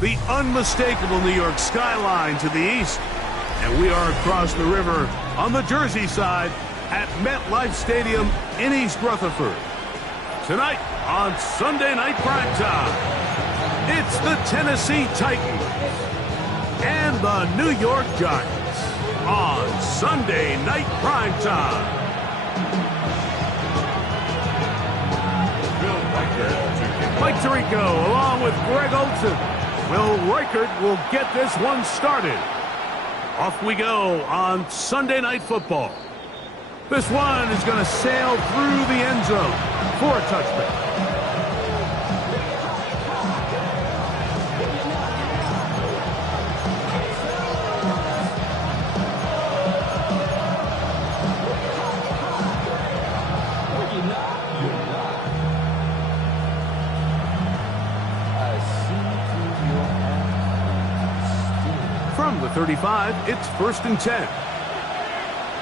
the unmistakable New York skyline to the east. And we are across the river on the Jersey side at MetLife Stadium in East Rutherford. Tonight on Sunday Night Primetime, it's the Tennessee Titans and the New York Giants on Sunday Night Primetime. Mike Tirico along with Greg Olsen. Will Reichert will get this one started. Off we go on Sunday Night Football. This one is going to sail through the end zone for a touchback. From the 35, it's 1st and 10.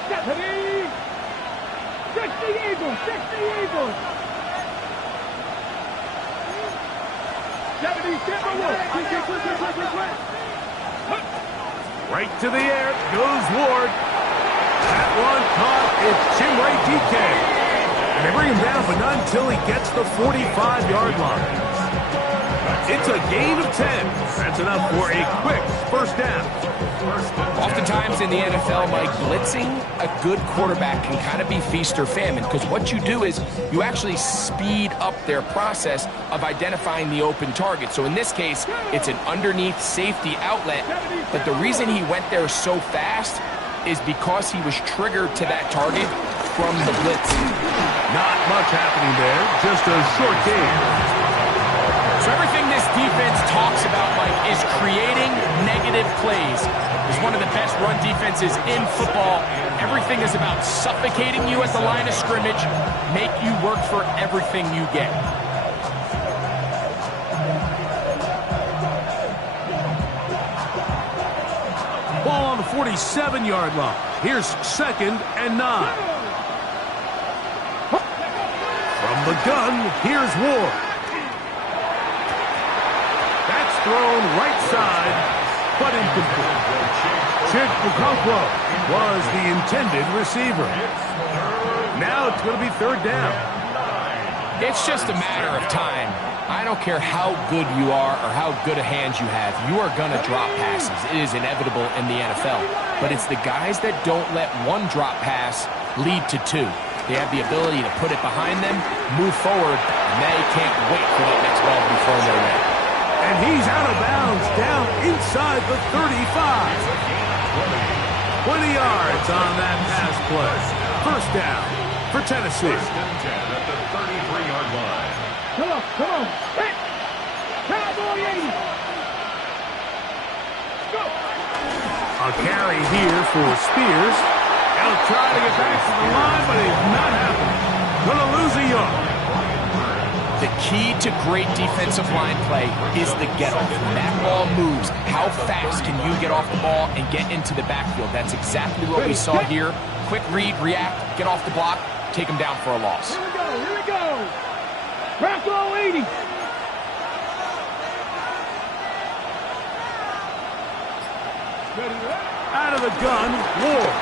Deputy! Fix the Eagles! Fix the Eagles! Deputy, step away! Quick! Right to the air goes Ward. That one caught. It's Jim Ray DK. And they bring him down, but not until he gets the 45-yard line. It's a gain of 10. That's enough for a quick first down. Oftentimes in the NFL, Mike, blitzing a good quarterback can kind of be feast or famine, because what you do is you actually speed up their process of identifying the open target. So in this case, it's an underneath safety outlet, but the reason he went there so fast is because he was triggered to that target from the blitz. Not much happening there, just a short game. So everything this defense talks about, Mike, is creating negative plays. It's one of the best run defenses in football. Everything is about suffocating you at the line of scrimmage, make you work for everything you get. Ball on the 47-yard line. Here's 2nd and 9. From the gun, here's Ward. Thrown right side, but incomplete. Chig Okonkwo was the intended receiver. Now it's going to be 3rd down. It's just a matter of time. I don't care how good you are or how good a hand you have. You are going to drop passes. It is inevitable in the NFL. But it's the guys that don't let one drop pass lead to 2. They have the ability to put it behind them, move forward, and they can't wait for that next ball to be thrown their way. And he's out of bounds, down inside the 35. 20 yards on that pass play. First down for Tennessee. 1st and 10 at the 33-yard line. Come on! Hit! Cowboy 80! Go! A carry here for Spears. He'll try to get back to the line, but it's not happening. Gonna lose a yard. The key to great defensive line play is the get-off. When that ball moves, how fast can you get off the ball and get into the backfield? That's exactly what we saw here. Quick read, react, get off the block, take him down for a loss. Here we go! Bronco 80! Out of the gun, Ward.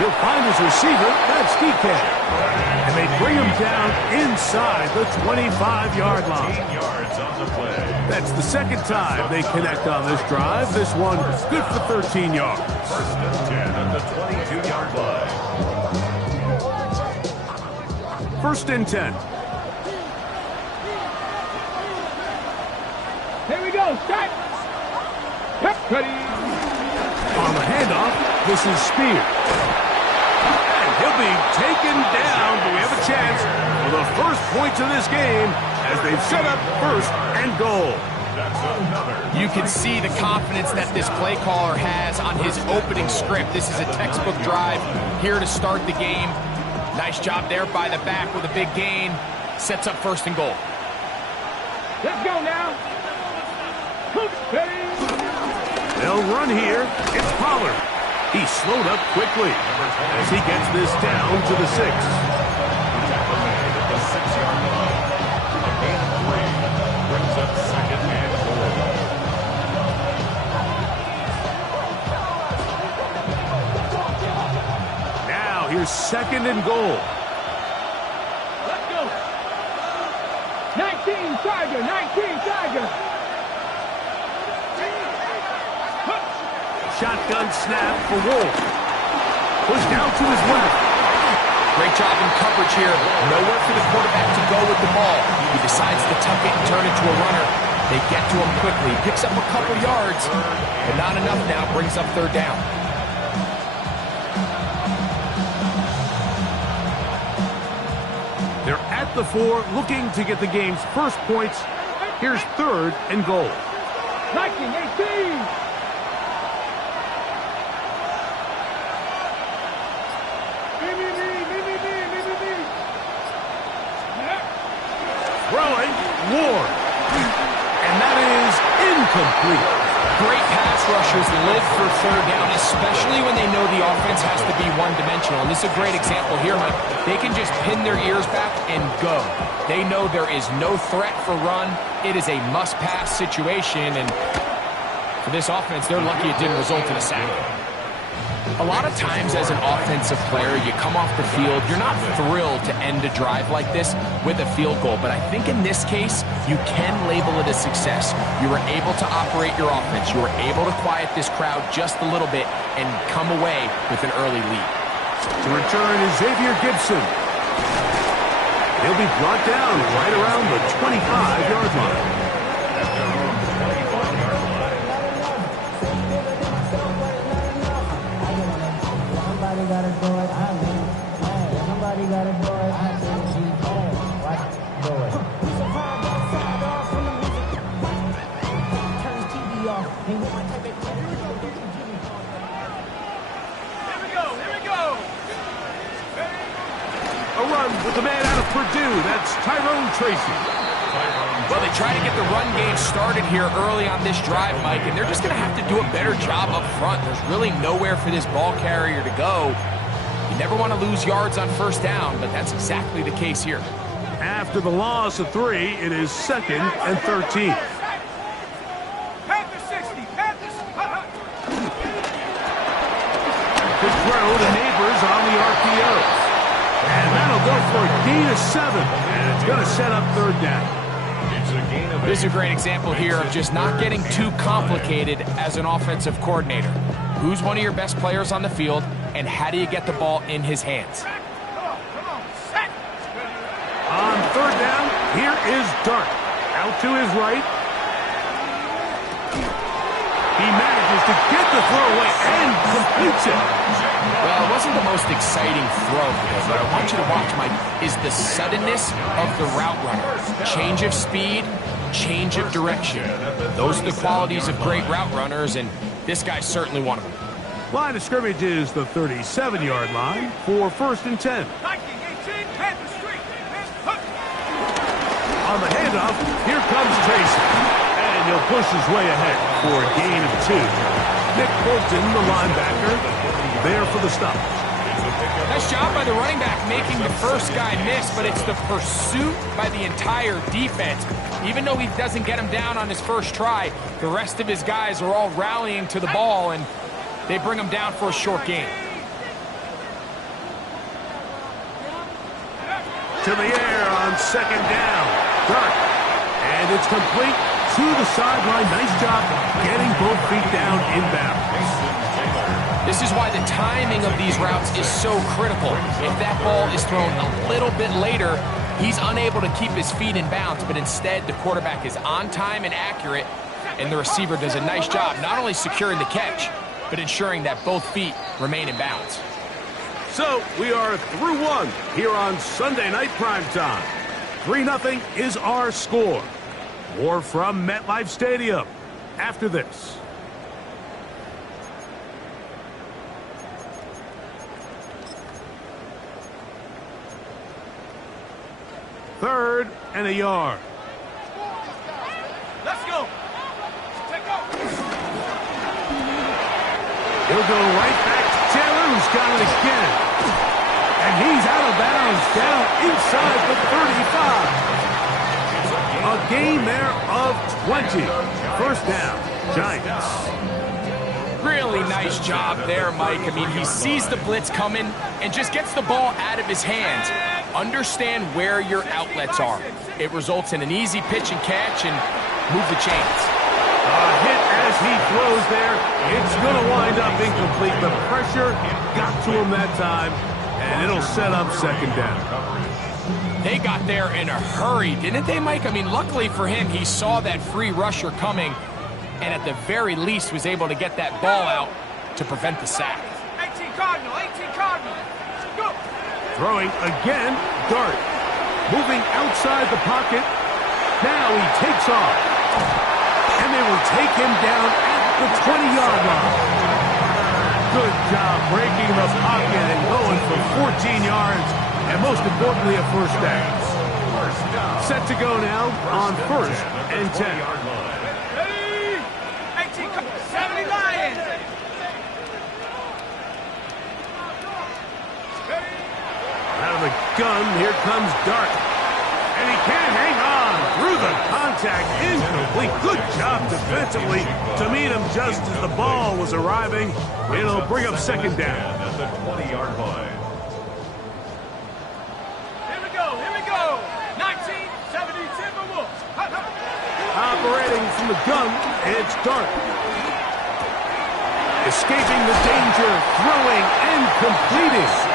He'll find his receiver. That's DK. And they bring him down inside the 25-yard line. 18 yards on the play. That's the 2nd time they connect on this drive. This one good for 13 yards. 1st and 10 at the 22-yard line. 1st and 10. Here we go! Start! Ready! On the handoff, this is Spears. He'll be taken down, but we have a chance for the first points of this game as they've set up 1st and goal. You can see the confidence that this play caller has on his opening script. This is a textbook drive here to start the game. Nice job there by the back with a big gain. Sets up 1st and goal. Let's go now. Ready? They'll run here. It's Pollard. He slowed up quickly as he gets this down to the 6. The 6-yard line. A gain of 3 brings up 2nd and goal. Here's 2nd and goal. Let's go. 19 Tiger, 19 Tiger. Shotgun snap for Wolf. Pushed out to his left. Great job in coverage here. Nowhere for the quarterback to go with the ball. He decides to tuck it and turn it to a runner. They get to him quickly. Picks up a couple yards, but not enough now. Brings up 3rd down. They're at the 4, looking to get the game's first points. Here's 3rd and goal. 19-18. Throwing, Ward. And that is incomplete. Great pass rushers live for 3rd down, especially when they know the offense has to be one-dimensional. And this is a great example here, Mike. They can just pin their ears back and go. They know there is no threat for run. It is a must-pass situation, and for this offense, they're lucky it didn't result in a sack. A lot of times as an offensive player, you come off the field, you're not thrilled to end a drive like this with a field goal. But I think in this case, you can label it a success. You were able to operate your offense. You were able to quiet this crowd just a little bit and come away with an early lead. To return is Xavier Gibson. He'll be brought down right around the 25-yard line. With the man out of Purdue, that's Tyrone Tracy. Well, they try to get the run game started here early on this drive, Mike, and they're just going to have to do a better job up front. There's really nowhere for this ball carrier to go. You never want to lose yards on 1st down, but that's exactly the case here. After the loss of 3, it is 2nd and 13. Panthers 60, Panthers. To throw to Neighbors on the RPO. And that'll go for a gain of 7. And it's going to set up 3rd down. This is a great example here of just not getting too complicated as an offensive coordinator. Who's one of your best players on the field, and how do you get the ball in his hands? On 3rd down, here is Dart. Out to his right. He manages to get the throw away and completes it. Well, it wasn't the most exciting throw here, but I want you to watch, Mike, is the suddenness of the route runner. Change of speed, change of direction. Those are the qualities of great route runners, and this guy's certainly one of them. Line of scrimmage is the 37-yard line for 1st and 10. 19-18, Panthers street. On the handoff, here comes Tracy. And he'll push his way ahead for a gain of 2. Nick Bolton, the linebacker, there for the stop. Nice job by the running back making the first guy miss, but it's the pursuit by the entire defense. Even though he doesn't get him down on his first try, the rest of his guys are all rallying to the ball, and they bring him down for a short gain. To the air on 2nd down. Dart. And it's complete to the sideline. Nice job getting both feet down inbound. This is why the timing of these routes is so critical. If that ball is thrown a little bit later, he's unable to keep his feet in bounds, but instead the quarterback is on time and accurate, and the receiver does a nice job not only securing the catch, but ensuring that both feet remain in bounds. So we are through 1 here on Sunday Night Primetime. 3-0 is our score. More from MetLife Stadium after this. Third and a yard. Let's go. Take off. He'll go right back to Taylor, who's got it again. And he's out of bounds, down inside the 35. A gain there of 20. 1st down, Giants. Really nice job there, Mike. I mean, he sees the blitz coming and just gets the ball out of his hands. Understand where your outlets are. It results in an easy pitch and catch and move the chains. A hit as he throws there. It's going to wind up incomplete. The pressure got to him that time, and it'll set up second down. They got there in a hurry, didn't they, Mike? I mean, luckily for him, he saw that free rusher coming, and at the very least was able to get that ball out to prevent the sack. 18 Cardinal, 18 Cardinal. Go. Throwing again, Dart. Moving outside the pocket. Now he takes off. And they will take him down at the 20-yard line. Good job breaking the pocket and going for 14 yards. And most importantly, a first down. Set to go now on 1st and 10. Ready? 18 70 Lions. Out of the gun, here comes Dart. And he can't hang on through the contact. Incomplete. Good job defensively to meet him just as the ball was arriving. It'll bring up second down. At the 20-yard line. Here we go. 1970 Timberwolves. Operating from the gun, it's Dart. Escaping the danger, throwing and completing.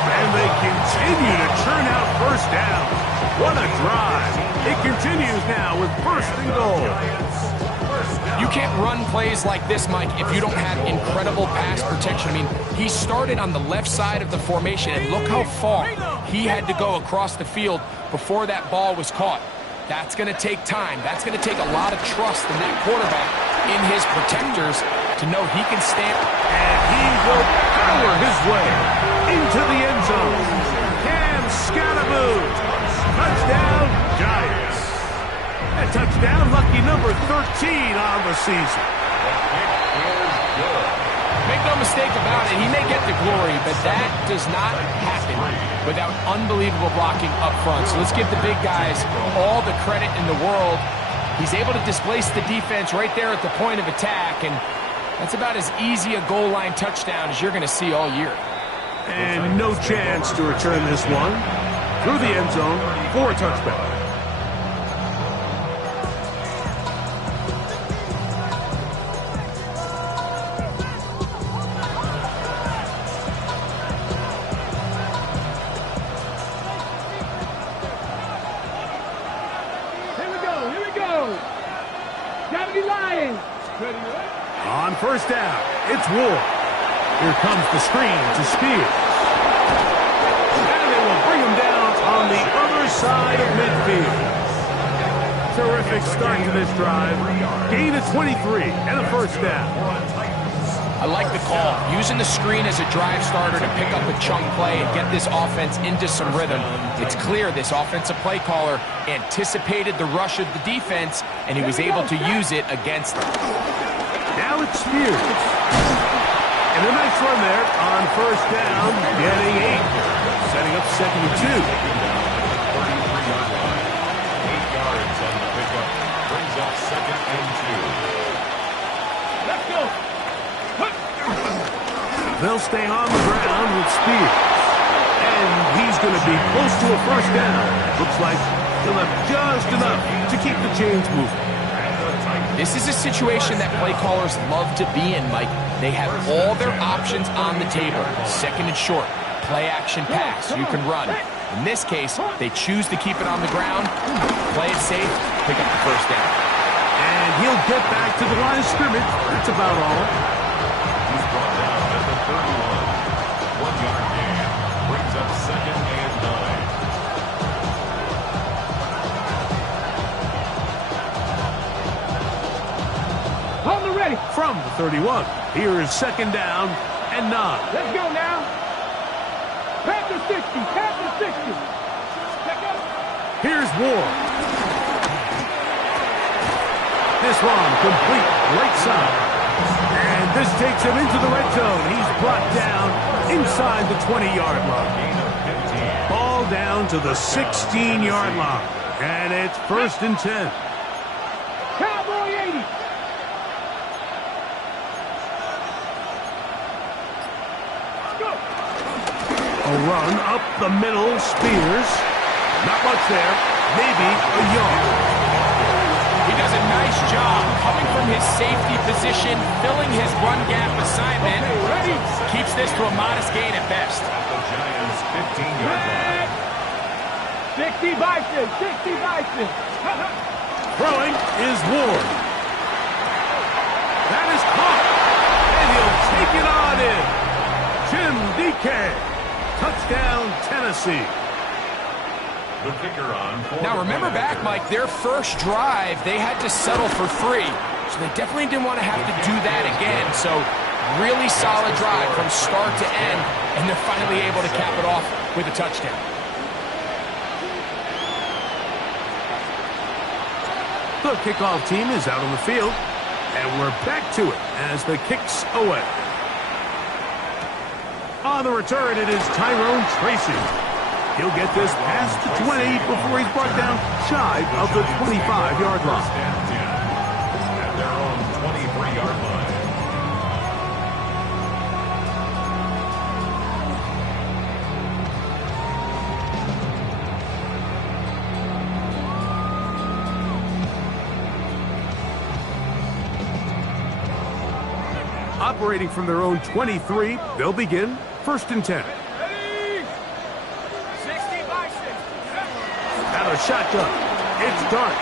And they continue to churn out first down. What a drive. It continues now with 1st and goal. You can't run plays like this, Mike, if you don't have incredible pass protection. I mean, he started on the left side of the formation, and look how far he had to go across the field before that ball was caught. That's going to take time. That's going to take a lot of trust in that quarterback in his protectors to know he can stand. And he will power his way into the end zone. Cam Scanaboo. Touchdown, Giants. A touchdown, lucky number 13 on the season. Make no mistake about it, he may get the glory, but that does not happen without unbelievable blocking up front. So let's give the big guys all the credit in the world. He's able to displace the defense right there at the point of attack, and that's about as easy a goal line touchdown as you're going to see all year. And no chance to return this one. Through the end zone for a touchdown. Here we go. 70 Lions. On 1st down, it's Ward. Here comes the screen to Spears. And they will bring him down on the other side of midfield. Terrific start to this drive. Gain of 23 and a 1st down. I like the call. Using the screen as a drive starter to pick up a chunk play and get this offense into some rhythm. It's clear this offensive play caller anticipated the rush of the defense, and he was able to use it against them. Now it's Spears. And a nice run there on 1st down, getting 8. Setting up 2nd and 2. 33-yard line. 8 yards on the pickup. Brings up 2nd and 2. Let's go. They'll stay on the ground with Spears. And he's going to be close to a 1st down. Looks like he'll have just enough to keep the chains moving. This is a situation that play callers love to be in, Mike. They have all their options on the table. 2nd and short, play action pass, you can run. In this case, they choose to keep it on the ground, play it safe, pick up the 1st down. And he'll get back to the line of scrimmage. That's about all. He's brought down at the 31. 1-yard gain. Brings up 2nd and 9. Hold the ready. From the 31, here is 2nd down and 9. Let's go now. Panther 60. Panther 60. Check up. Here's Ward. This one complete right side. And this takes him into the red zone. He's brought down inside the 20-yard line. Ball down to the 16-yard line. And it's 1st and 10. Cowboy 80. A run up the middle, Spears. Not much there, maybe a yard. He does a nice job coming from his safety position, filling his run gap assignment. Keeps this to a modest gain at best. The Giants' 15-yard line. 60 Bison, 60 Bison. Throwing is Ward. That is caught. And he'll take it on in. Jim DK. Touchdown, Tennessee. The kicker on for Now remember back, Mike, their first drive, they had to settle for 3. So they definitely didn't want to have to do that again. So really solid drive from start to end, and they're finally able to cap it off with a touchdown. The kickoff team is out on the field, and we're back to it as the kick's away. On the return, it is Tyrone Tracy. He'll get this past the 20 before he's brought down shy of the 25-yard line. First and 10 at their own 23-yard line. Operating from their own 23, they'll begin first and 10. Out of shotgun. It's Dart.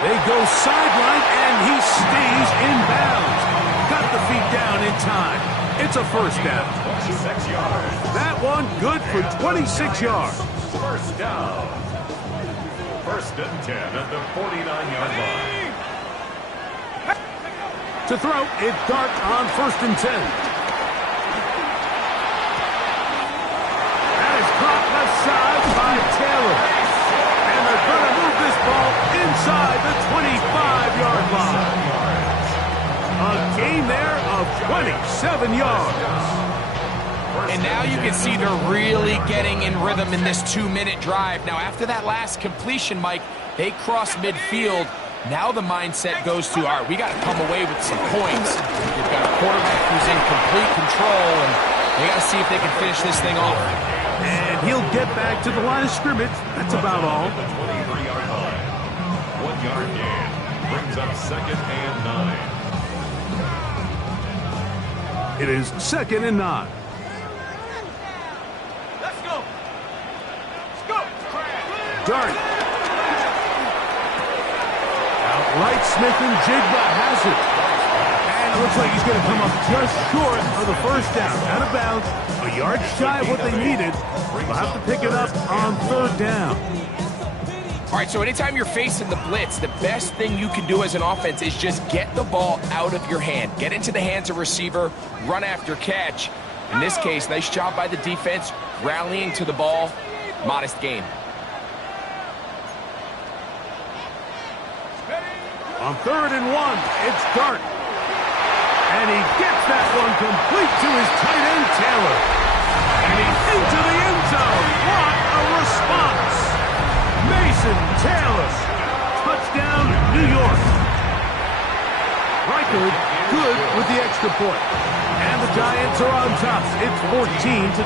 They go sideline, and he stays in bounds. Got the feet down in time. It's a first down. 26 yards. That one good for 26 yards. First down. First and 10 at the 49-yard line. To throw, it's Dart on first and 10. That is caught left side by Taylor. And they're going to move this ball inside the 25-yard line. A gain there of 27 yards. And now you can see they're really getting in rhythm in this 2-minute drive. Now, after that last completion, Mike, they cross midfield. Now the mindset goes to, all right, we got to come away with some points. They've got a quarterback who's in complete control, and they got to see if they can finish this thing off. And he'll get back to the line of scrimmage. That's about all. The 23-yard line. 1-yard gain brings up second and 9. It is second and 9. Let's go. Let's go. Dart. Right, Smith and Jigba has it. And it looks like he's going to come up just short of the first down. Out of bounds, a yard shy of what they needed. They'll have to pick it up on third down. All right, so anytime you're facing the blitz, the best thing you can do as an offense is just get the ball out of your hand. Get into the hands of receiver, run after catch. In this case, nice job by the defense, rallying to the ball, modest gain. On third and 1, it's Dart. And he gets that one complete to his tight end, Taylor. And he's into the end zone. What a response. Mason Taylor. Touchdown, New York. Reichard good with the extra point. And the Giants are on top. It's 14-10.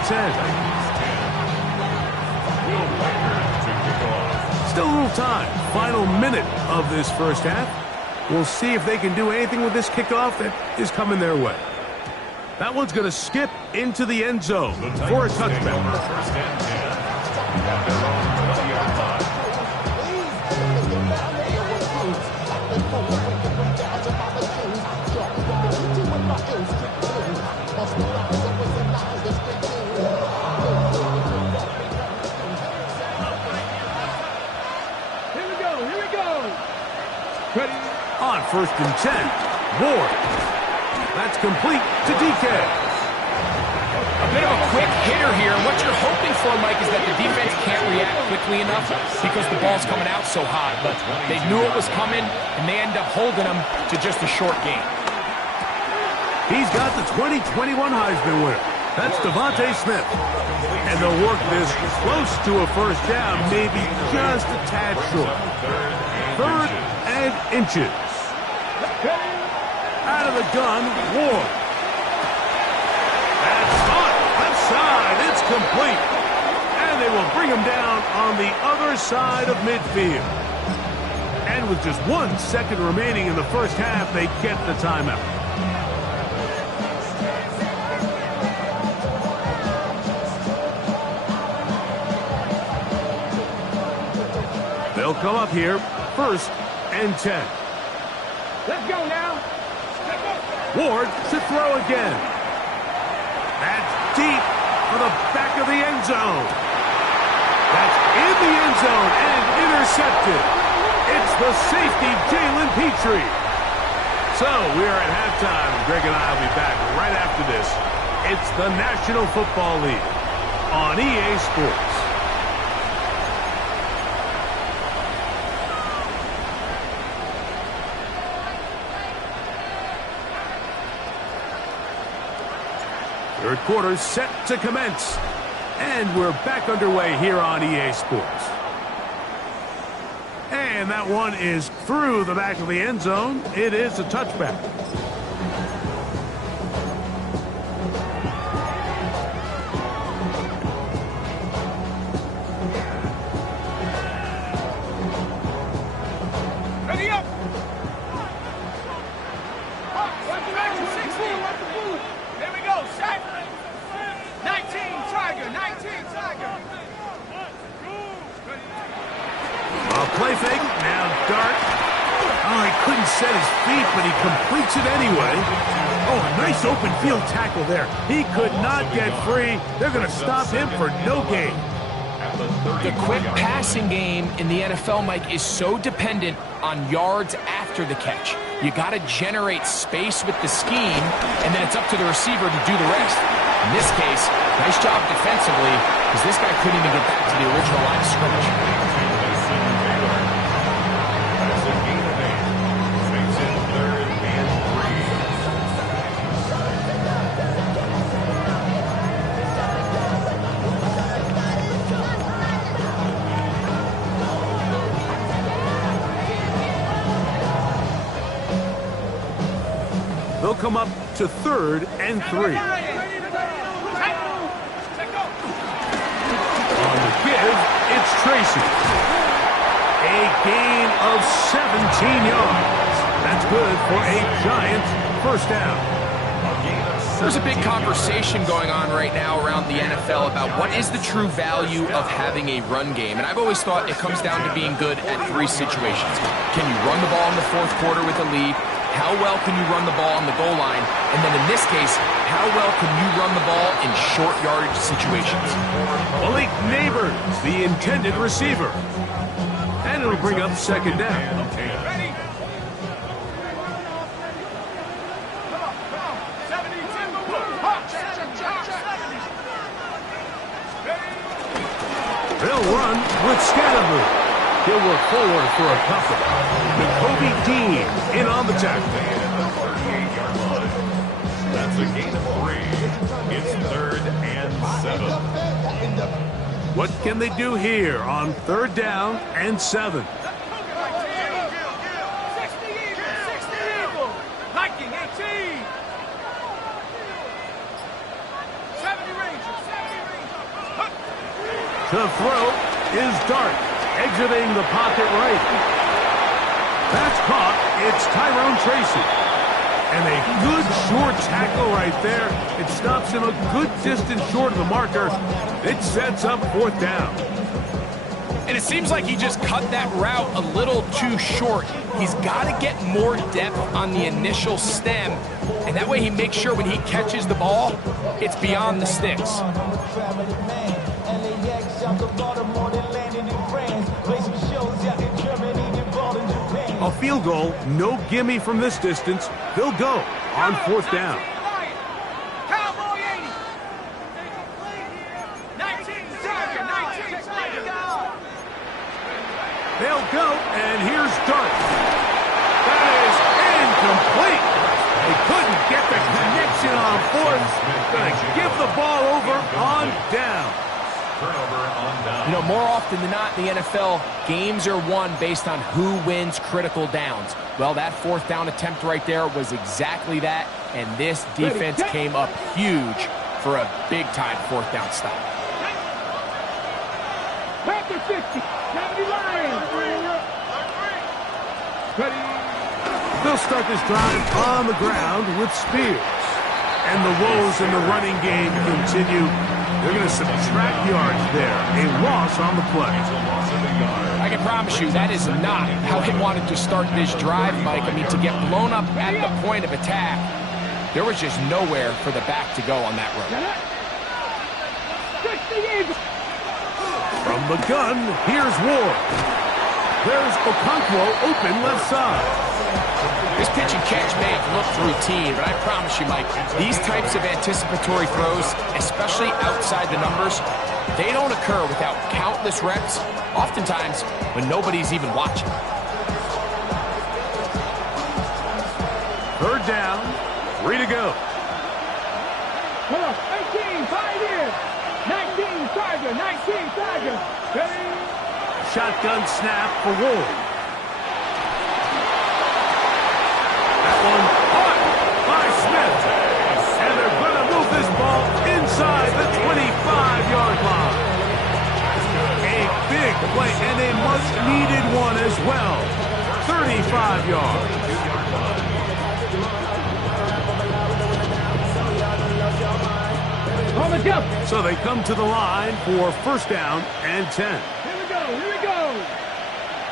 Still a little time. Final minute of this first half. We'll see if they can do anything with this kickoff that is coming their way. That one's going to skip into the end zone for a touchdown. First and 10 at their own 20-yard line. Here we go. Here we go. Ready. On first and 10, Ward. That's complete to DK. A bit of a quick hitter here. What you're hoping for, Mike, is that the defense can't react quickly enough because the ball's coming out so hot. But they knew it was coming, and they end up holding them to just a short gain. He's got the 2021 Heisman winner. That's Devontae Smith. And they'll work this close to a first down, maybe just a tad short. Third and inches. Out of the gun, Ward. That's caught left inside. It's complete. And they will bring him down on the other side of midfield. And with just 1 second remaining in the first half, they get the timeout. They'll come up here, 1st and 10. Let's go now. Ward to throw again. That's deep for the back of the end zone. That's in the end zone and intercepted. It's the safety, Jalen Petrie. So we are at halftime. Greg and I will be back right after this. It's the National Football League on EA Sports. Third quarter set to commence. And we're back underway here on EA Sports. And that one is through the back of the end zone. It is a touchback. Ready up. There we go. Set. 19 Tiger. 19 Tiger. Play fake. Now Dart. Oh, he couldn't set his feet, but he completes it anyway. Oh, a nice open field tackle there. He could not get free. They're going to stop him for no gain. The quick passing game in the NFL, Mike, is so dependent on yards after the catch. You got to generate space with the scheme, and then it's up to the receiver to do the rest. In this case, nice job defensively, because this guy couldn't even get back to the original line of scrimmage. They'll come up to 3rd and 3. On the give, it's Tracy. A gain of 17 yards. That's good for a Giants first down. There's a big conversation going on right now around the NFL about what is the true value of having a run game. And I've always thought it comes down to being good at 3 situations. Can you run the ball in the 4th quarter with a lead? How well can you run the ball on the goal line? And then in this case, how well can you run the ball in short yardage situations? Malik Neighbors, the intended receiver. And it'll bring up 2nd down. Ready? Come on. 70, Timber Woods. They'll run with Scatterwood. He'll work forward for a couple. Nakobe Dean in on the tackle. 38-yard line. That's a gain of 3. It's 3rd and 7. What can they do here on 3rd down and 7? 60 Eagles. Viking 18. 70 Rangers. To throw is Dart, exiting the pocket right. That's caught. It's Tyrone Tracy. And a good short tackle right there. It stops him a good distance short of the marker. It sets up 4th down. And it seems like he just cut that route a little too short. He's got to get more depth on the initial stem. And that way he makes sure when he catches the ball, it's beyond the sticks. A field goal, no gimme from this distance. They'll go on 4th down. Cowboy 80. 19 Tiger. 19 Tiger. They'll go, and here's Dart. That is incomplete. They couldn't get the connection on 4th. Gonna give the ball over on down. Turnover on down. You know, more often than not in the NFL, games are won based on who wins critical downs. Well, that 4th down attempt right there was exactly that, and this defense came up huge for a big-time fourth down stop. Back to 60. 70 Lions. Ready. They'll start this drive on the ground with Spears. And the woes in the running game continue. They're going to subtract yards there. A loss on the play. I can promise you that is not how they wanted to start this drive, Mike. I mean, to get blown up at the point of attack, there was just nowhere for the back to go on that road. From the gun, here's Ward. There's Okonkwo open left side. This pitch and catch may have looked routine, but I promise you, Mike, these types of anticipatory throws, especially outside the numbers, they don't occur without countless reps, oftentimes when nobody's even watching. Third down, 3 to go. 18, 5 in. 19, Tiger, 19, Tiger. Ready. Shotgun snap for Ward. That one caught by Smith. And they're going to move this ball inside the 25-yard line. A big play and a much-needed one as well. 35 yards. On the jump. So they come to the line for first down and 10. Here we go, here we go.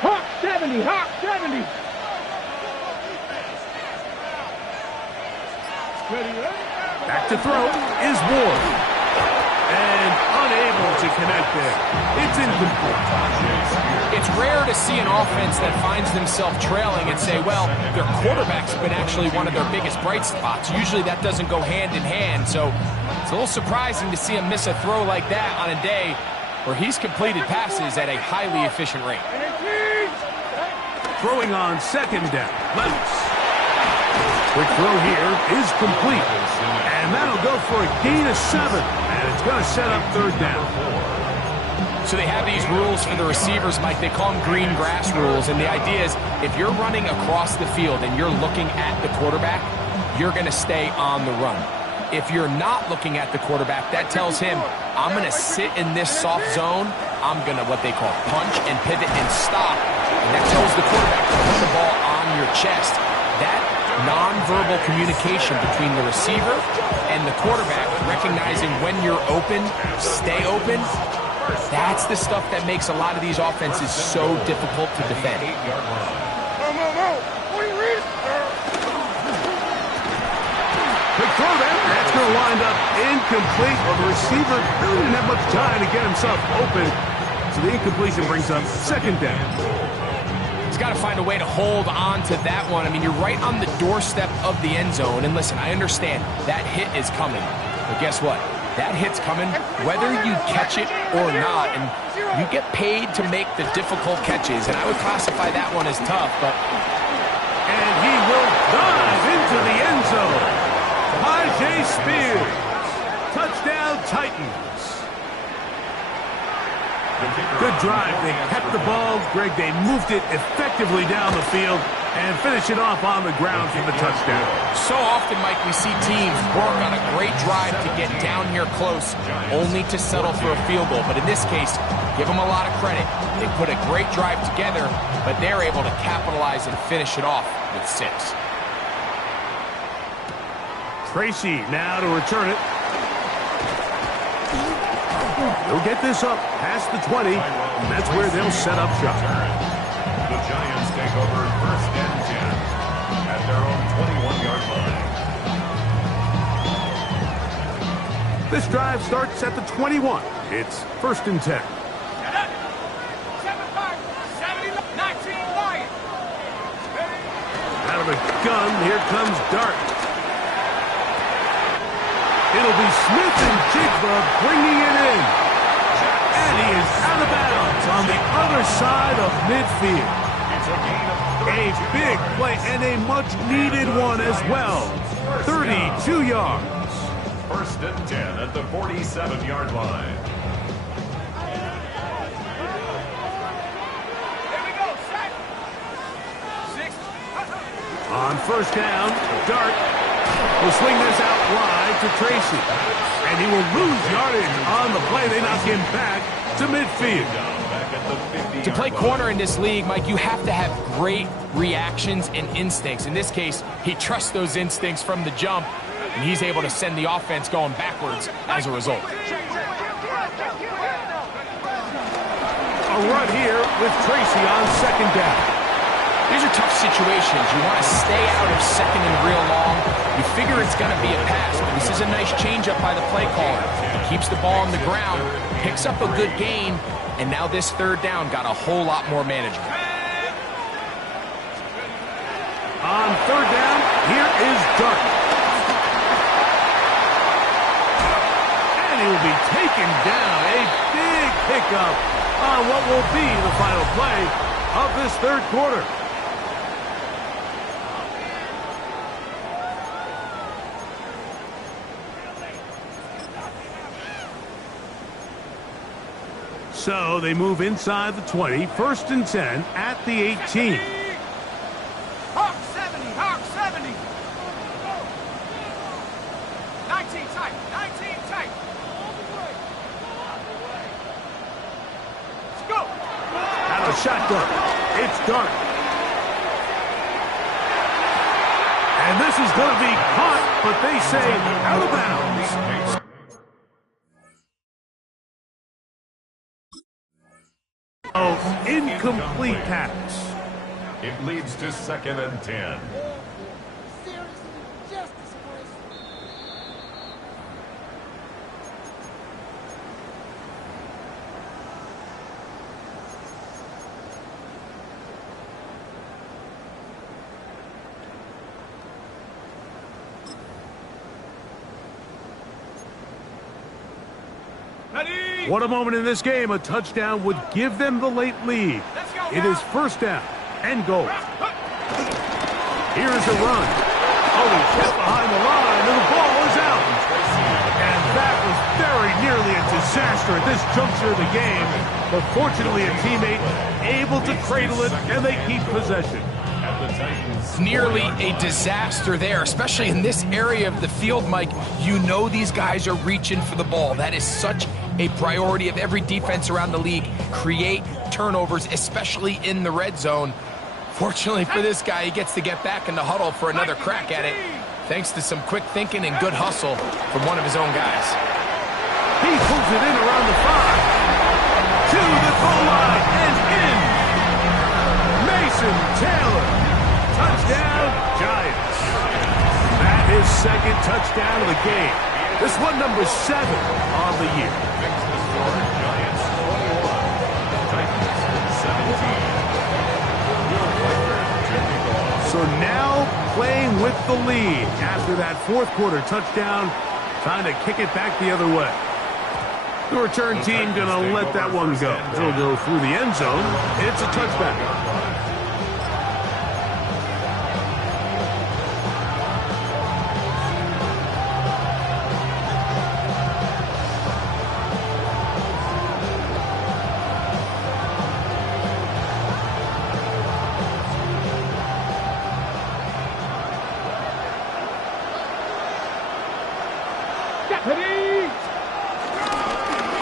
Hawk 70, Hawk 70. Ready, ready. Back to throw is Ward. And unable to connect there. It's incomplete. It's rare to see an offense that finds themselves trailing and say, well, their quarterback's been actually one of their biggest bright spots. Usually that doesn't go hand in hand, so it's a little surprising to see him miss a throw like that on a day where he's completed passes at a highly efficient rate. Throwing on second down. Levis. Quick throw here is complete. And that'll go for a gain of 7. And it's going to set up third down. So they have these rules for the receivers, Mike. They call them green grass rules. And the idea is if you're running across the field and you're looking at the quarterback, you're going to stay on the run. If you're not looking at the quarterback, that tells him, I'm going to sit in this soft zone. I'm going to, what they call, punch and pivot and stop. And that tells the quarterback to put the ball on your chest. That nonverbal communication between the receiver and the quarterback, recognizing when you're open, stay open, that's the stuff that makes a lot of these offenses so difficult to defend. Quick throw there. That's going to wind up incomplete. Well, the receiver really didn't have much time to get himself open. So the incompletion brings up second down. He's got to find a way to hold on to that one. I mean, you're right on the doorstep of the end zone. And listen, I understand that hit is coming. But guess what? That hit's coming whether you catch it or not. And you get paid to make the difficult catches. And I would classify that one as tough, but... And he will dive into the end zone. Jay Spears. Touchdown, Titans. Good drive. They kept the ball. Greg, they moved it effectively down the field and finish it off on the ground for the touchdown. So often, Mike, we see teams work on a great drive to get down here close, only to settle for a field goal. But in this case, give them a lot of credit. They put a great drive together, but they're able to capitalize and finish it off with 6. Tracy now to return it. They'll get this up past the 20, and that's where they'll set up shop. The Giants take over first and 10 at their own 21-yard line. This drive starts at the 21. It's first and 10. Out of the gun, here comes Dart. It'll be Smith and Jigba bringing it in. And he is out of bounds on the other side of midfield. A big play and a much-needed one as well. 32 yards. First and 10 at the 47-yard line. On first down, Dart. will swing this out wide to Tracy. And he will lose yardage on the play. They knock him back to midfield. To play corner in this league, Mike, you have to have great reactions and instincts. In this case, he trusts those instincts from the jump, and he's able to send the offense going backwards as a result. A run here with Tracy on second down. These are tough situations. You want to stay out of second and real long. You figure it's going to be a pass, but this is a nice changeup by the play caller. He keeps the ball on the ground, picks up a good gain, and now this third down got a whole lot more manageable. On third down, here is Dart. And he will be taken down. A big pickup on what will be the final play of this third quarter. So they move inside the 20, 1st and 10 at the 18. Hawk 70, Hawk 70. 19 tight, 19 tight. Let's go. Out of shotgun, it's Dart. And this is going to be caught, but they say out of bounds. Oh, incomplete pass. It leads to 2nd and 10. What a moment in this game. A touchdown would give them the late lead. It is 1st down and goal. Here's a run. Oh, he hit behind the line, and the ball is out. And that was very nearly a disaster at this juncture of the game. But fortunately, a teammate able to cradle it, and they keep possession. Nearly a disaster there, especially in this area of the field, Mike. You know these guys are reaching for the ball. That is such a priority of every defense around the league. Create turnovers, especially in the red zone. Fortunately for this guy, he gets to get back in the huddle for another crack at it, thanks to some quick thinking and good hustle from one of his own guys. He pulls it in around the 5. To the goal line and in. Mason Taylor. Touchdown, Giants. That is 2nd touchdown of the game. This one number 7 on the year. Fix the score, Giants 21, Titans 17. So now playing with the lead after that 4th quarter touchdown, trying to kick it back the other way. The return team going to let that one go. It'll go through the end zone. It's a touchback.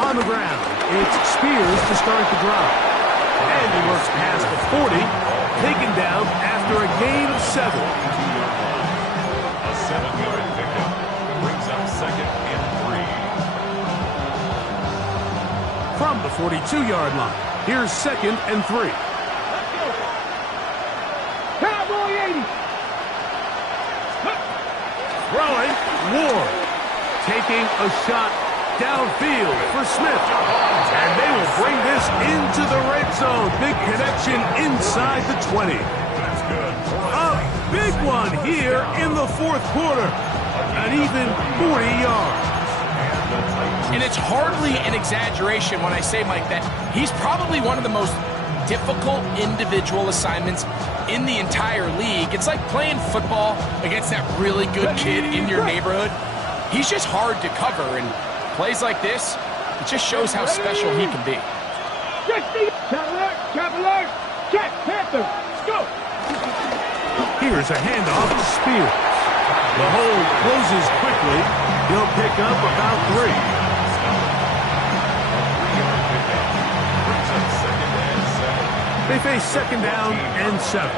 On the ground, it's Spears to start the drive. And he works past the 40, taken down after a gain of 7. A 7-yard pickup brings up 2nd and 3. From the 42-yard line, here's 2nd and 3. Cowboy 80. Throwing, Ward. Taking a shot downfield for Smith. And they will bring this into the red zone. Big connection inside the 20. That's good. A big one here in the 4th quarter. An even 40 yards. And it's hardly an exaggeration when I say, Mike, that he's probably one of the most difficult individual assignments in the entire league. It's like playing football against that really good kid in your neighborhood. He's just hard to cover, and plays like this, it just shows how special he can be. Cavalier, check, Panther, let's go. Here's a handoff to Spears. The hole closes quickly. He'll pick up about 3. They face second down and 7.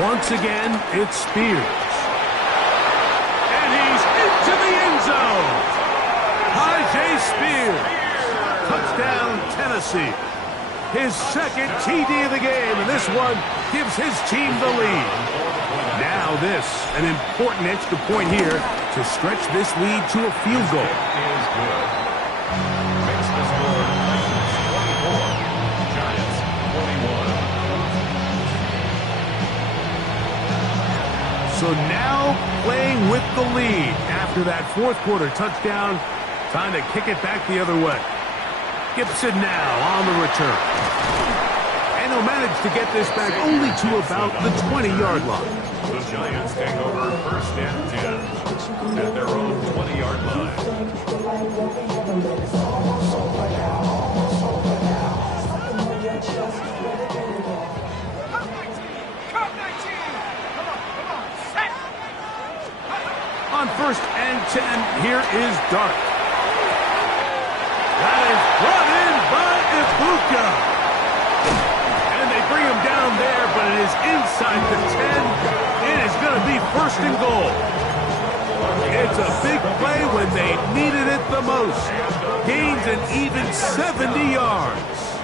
Once again, it's Spears. And he's into the end zone. Tyjae Spears. Touchdown, Tennessee. His second TD of the game, and this one gives his team the lead. Now this, an important extra point here to stretch this lead to a field goal. Is good. Makes the score Titans 24, Giants 41. So now playing with the lead after that fourth quarter touchdown, time to kick it back the other way. Gibson now on the return. And he'll manage to get this back only to about the 20-yard line. The Giants take over first and 10 at their own 20-yard line. On first and 10, here is Dart. That is brought in by Ibuka. And they bring him down there, but it is inside the 10. It is going to be first and goal. It's a big play when they needed it the most. Gains an even 70 yards.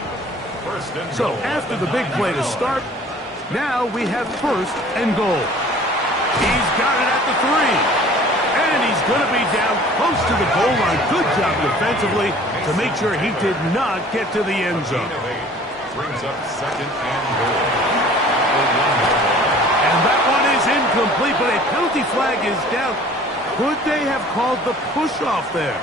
So after the big play to start, now we have first and goal. He's got it at the 3. And he's going to be down close to the goal line. Good job defensively to make sure he did not get to the end zone. Brings up second and goal. And that one is incomplete, but a penalty flag is down. Could they have called the push-off there?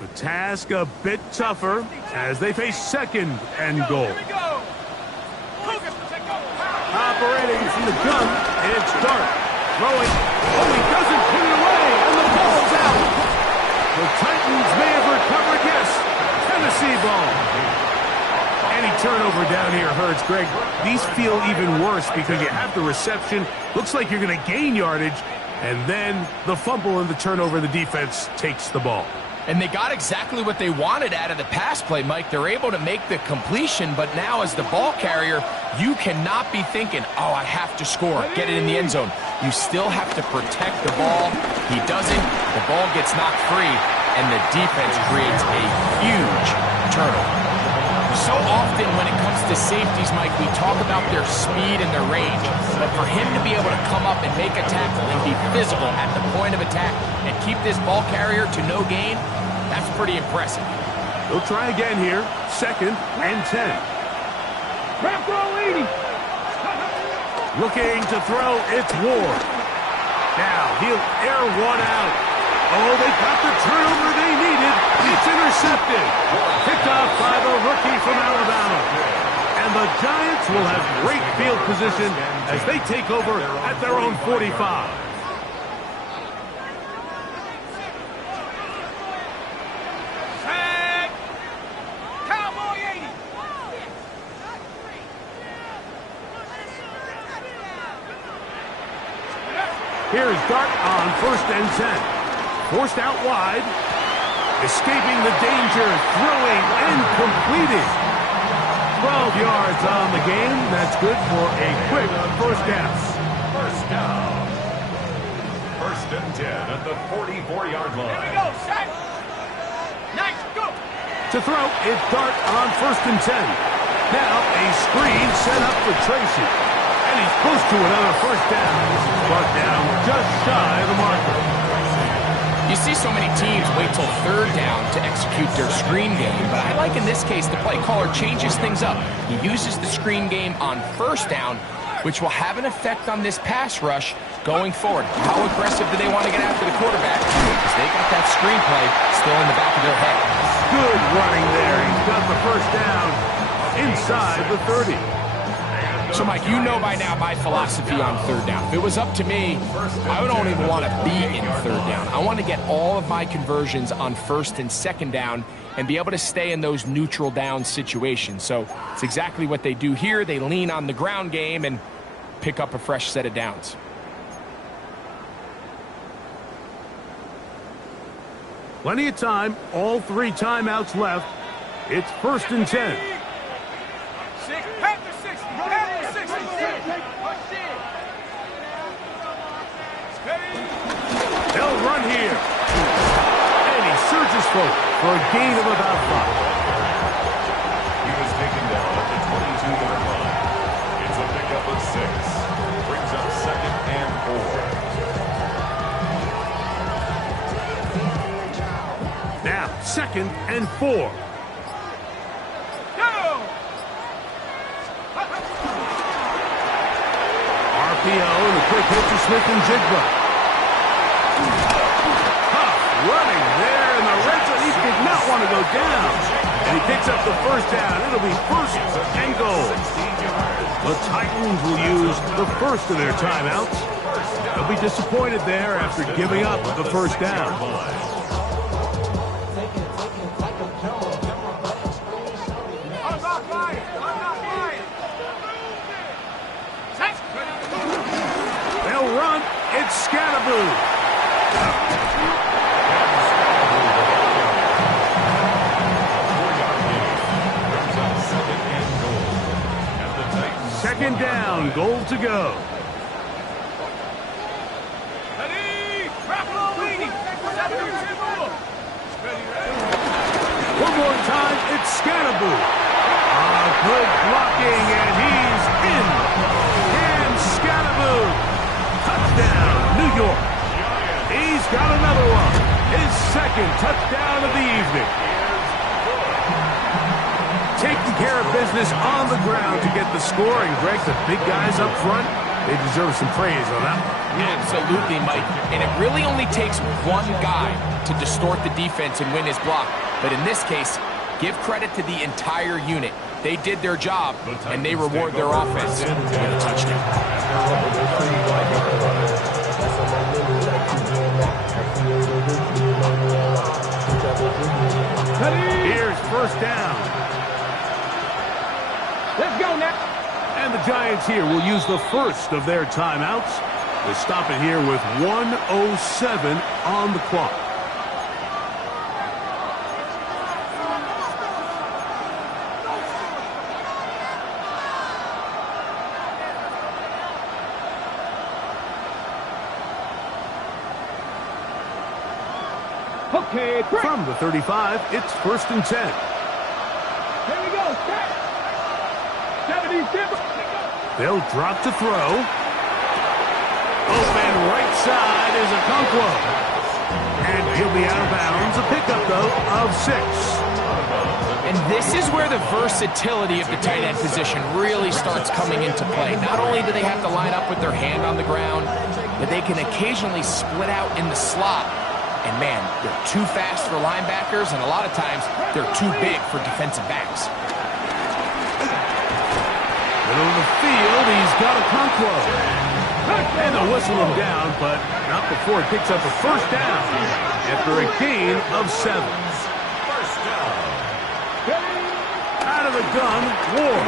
The task a bit tougher as they face second and goal. Operating from the gun, it's Dart. Throwing. Oh, he doesn't put it away, and the ball's out. The Titans may have recovered, yes. Tennessee ball. Any turnover down here hurts, Greg. These feel even worse because you have the reception. Looks like you're going to gain yardage, and then the fumble and the turnover, the defense takes the ball. And they got exactly what they wanted out of the pass play, Mike. They're able to make the completion, but now as the ball carrier, you cannot be thinking, oh, I have to score, get it in the end zone. You still have to protect the ball. He doesn't. The ball gets knocked free, and the defense creates a huge turnover. So often when it comes to safeties, Mike, we talk about their speed and their range. But for him to be able to come up and make a tackle and be physical at the point of attack and keep this ball carrier to no gain, that's pretty impressive. They'll try again here. Second and 10. Back row 80. Looking to throw, it's Ward. Now he'll air one out. Oh, they got the turnover they needed. It's intercepted. Picked off by the rookie from Alabama. And the Giants will have great field position as they take over at their own 45. Set. Cowboy 80. Here's Dart on first and 10. Forced out wide. Escaping the danger. Throwing and completing. 12 yards on the game. That's good for a quick first down. First down. First and 10 at the 44-yard line. Here we go. Set. Nice. Go. To throw, it's Dart on first and 10. Now a screen set up for Tracy. And he's close to another first down. Brought down just shy of the marker. You see so many teams wait till third down to execute their screen game, but I like in this case the play caller changes things up. He uses the screen game on first down, which will have an effect on this pass rush going forward. How aggressive do they want to get after the quarterback? Because they got that screen play still in the back of their head. Good running there. He's got the first down inside the 30. So, Mike, you know by now my philosophy on third down. If it was up to me, I don't even want to be in third down. I want to get all of my conversions on first and second down and be able to stay in those neutral down situations. So it's exactly what they do here. They lean on the ground game and pick up a fresh set of downs. Plenty of time, all 3 timeouts left. It's 1st and 10. They'll run here. And he surges forward for a gain of about 5. He was taken down at the 22-yard line. It's a pickup of 6. Brings up 2nd and 4. Now, 2nd and 4. RPO and a quick hit to Smith-Njigba. Tough running there in the red zone. He did not want to go down. And he picks up the first down. It'll be 1st and goal. The Titans will use the first of their timeouts. They'll be disappointed there after giving up the first down. They'll run. It's Scatterboo. Second down, goal to go. One more time, it's Scatterboo. Good blocking, and he's in. And Scatterboo. Touchdown, New York. He's got another one. His 2nd touchdown of the evening. Taking care of business on the ground to get the score. And Greg, the big guys up front, they deserve some praise on that one. Absolutely, Mike. And it really only takes one guy to distort the defense and win his block. But in this case, give credit to the entire unit. They did their job, and they reward their offense with a touchdown. Here's 1st down. Let's go now. And the Giants here will use the first of their timeouts. They stop it here with 1:07 on the clock. Okay, From the 35, it's 1st and 10. Here we go. 77. They'll drop to throw. Open right side is Okonkwo. And he'll be out of bounds. A pickup, though, of 6. And this is where the versatility of the tight end position really starts coming into play. Not only do they have to line up with their hand on the ground, but they can occasionally split out in the slot. And man, they're too fast for linebackers, and a lot of times they're too big for defensive backs. Middle of the field, he's got Okonkwo. And they'll whistle him down, but not before he picks up a first down after a gain of 7. First down. Out of the gun, Ward.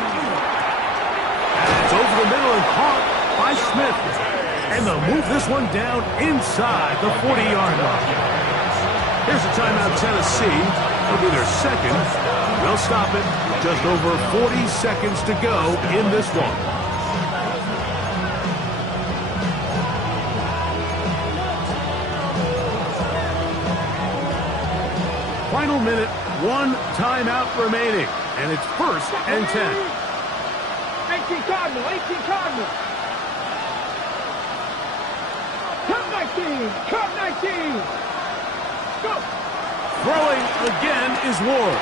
And it's over the middle and caught by Smith. And they'll move this one down inside the 40-yard line. Here's a timeout, Tennessee. It'll be their 2nd. They'll stop it with just over 40 seconds to go in this one. Final minute, 1 timeout remaining. And it's 1st and 10. 18 Cardinal, 18 Cardinal. Cut 19, cut 19. Go. Throwing again is Ward.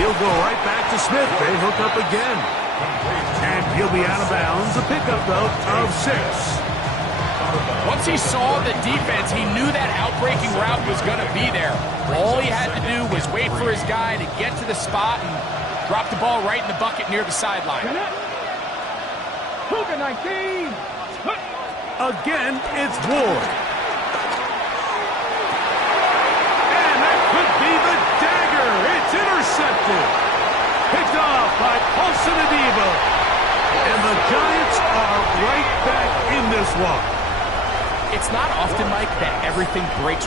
He'll go right back to Smith. They hook up again. And he'll be out of bounds. A pickup, though, of 6. Once he saw the defense, he knew that outbreaking route was going to be there. All he had to do was wait for his guy to get to the spot and drop the ball right in the bucket near the sideline. Cougar 19. Again, it's Ward. And that could be the dagger. It's intercepted. Picked off by Paulson Adebo. And the Giants are right back in this one. It's not often, Mike, that everything breaks